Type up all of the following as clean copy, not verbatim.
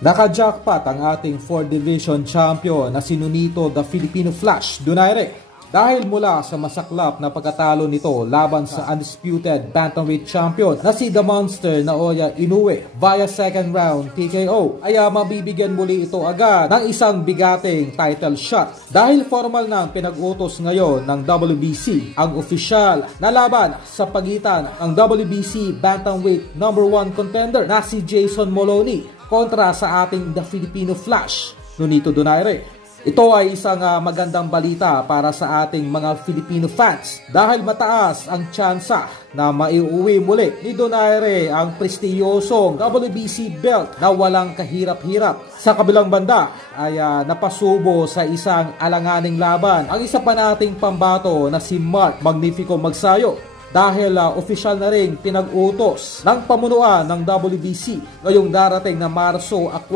Naka-jackpot ang ating 4th Division champion na si Nonito the Filipino Flash Donaire dahil mula sa masaklap na pagkatalo nito laban sa undisputed bantamweight champion na si The Monster Naoya Inoue via second round TKO ay mabibigyan muli ito agad ng isang bigating title shot dahil formal na pinag-utos ngayon ng WBC ang opisyal na laban sa pagitan ng WBC bantamweight number 1 contender na si Jason Moloney kontra sa ating The Filipino Flash, Nonito Donaire. Ito ay isang magandang balita para sa ating mga Filipino fans dahil mataas ang tsansa na maiuwi muli ni Donaire ang prestiyosong WBC belt na walang kahirap-hirap. Sa kabilang banda ay napasubo sa isang alanganing laban ang isa pa nating pambato na si Mark Magnifico Magsayo. Dahil opisyal na rin pinag-utos ng pamunuan ng WBC ngayong darating na Marso 4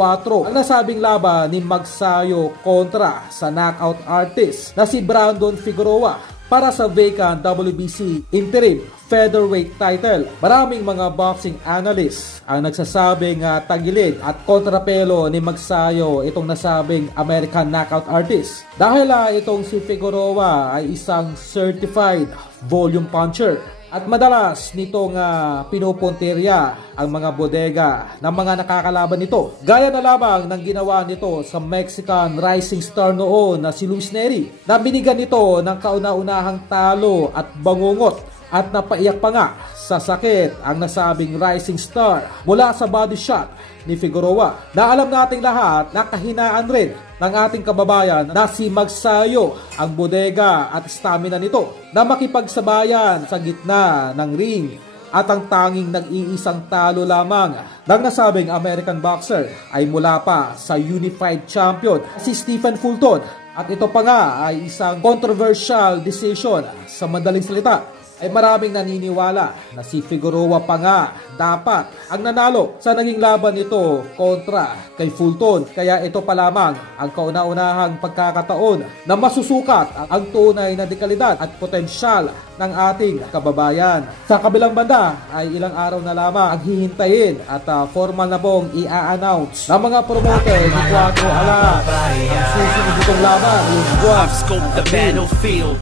ang nasabing laban ni Magsayo kontra sa knockout artist na si Brandon Figueroa para sa vacant WBC interim featherweight title. Maraming mga boxing analysts ang nagsasabing tagilid at kontrapelo ni Magsayo itong nasabing American knockout artist dahil itong si Figueroa ay isang certified volume puncher at madalas nitong pinupuntirya ang mga bodega ng mga nakakalaban nito. Gaya na lamang ng ginawa nito sa Mexican rising star noon na si Luis Neri na binigyan nito ng kauna-unahang talo at bangungot at napaiyak pa nga sa sakit ang nasabing rising star mula sa body shot ni Figueroa. Na alam nating lahat na kahinaan rin ng ating kababayan na si Magsayo ang bodega at stamina nito na makipagsabayan sa gitna ng ring at ang tanging nag-iisang talo lamang ng nasabing American boxer ay mula pa sa unified champion si Stephen Fulton at ito pa nga ay isang controversial decision. Sa madaling salita ay maraming naniniwala na si Figueroa pa nga dapat ang nanalo sa naging laban nito kontra kay Fulton. Kaya ito pa lamang ang kauna-unahang pagkakataon na masusukat ang tunay na dekalidad at potensyal ng ating kababayan. Sa kabilang banda ay ilang araw na lamang ang hihintayin at formal na pong i-announce ng mga promoter ni Cuatro Ala ang susunod itong laban yung buwan.